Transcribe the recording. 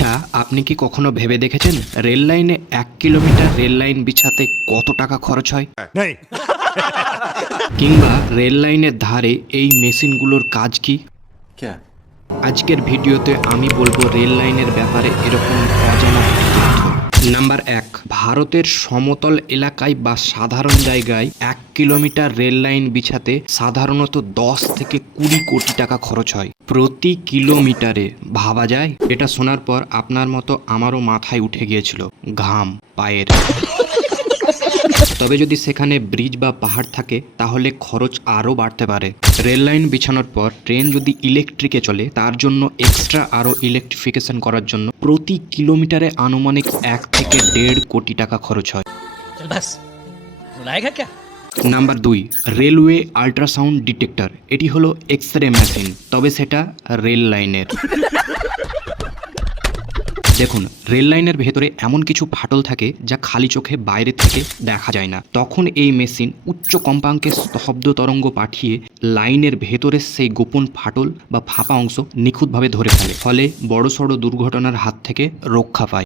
আচ্ছা, আপনি কি কখনো ভেবে দেখেছেন রেল লাইনে 1 কিলোমিটার রেল লাইন বিছাতে কত টাকা খরচ হয়? नहीं। কিংবা রেল লাইনের ধারে এই মেশিনগুলোর কাজ কি? क्या? আজকের ভিডিওতে আমি বলবো রেল লাইনের ব্যাপারে এরকম অজানা তথ্য। নাম্বার 1, ভারতের সমতল এলাকায় বা সাধারণ জায়গায় 1 কিলোমিটার রেল লাইন বিছাতে সাধারণত 10 থেকে 20 কোটি টাকা খরচ হয় প্রতি কিলোমিটারে। ভাবা যায়? এটা শোনার পর আপনার মতো আমারও মাথায় উঠে গিয়েছিল ঘাম পায়ের। তবে যদি সেখানে ব্রিজ বা পাহাড় থাকে তাহলে খরচ আরও বাড়তে পারে। রেল লাইন বিছানোর পর ট্রেন যদি ইলেকট্রিকে চলে তার জন্য এক্সট্রা আরও ইলেকট্রিফিকেশন করার জন্য প্রতি কিলোমিটারে আনুমানিক 1 থেকে 1.5 কোটি টাকা খরচ হয়। चल बस बुलाएगा क्या? Number 2, railway ultrasound detector. এটি হলো এক্স রে মেশিন, তবে সেটা রেল লাইনের। দেখুন, রেল লাইনের ভেতরে এমন কিছু ফাটল থাকে যা খালি চোখে বাইরে থেকে দেখা যায় না। তখন এই মেশিন উচ্চ কম্পাঙ্কের শব্দ তরঙ্গ পাঠিয়ে লাইনের ভেতরে সেই গোপন ফাটল বা ফাঁপা অংশ নিখুঁতভাবে ধরে ফেলে, ফলে বড়সড় দুর্ঘটনার হাত থেকে রক্ষা পায়।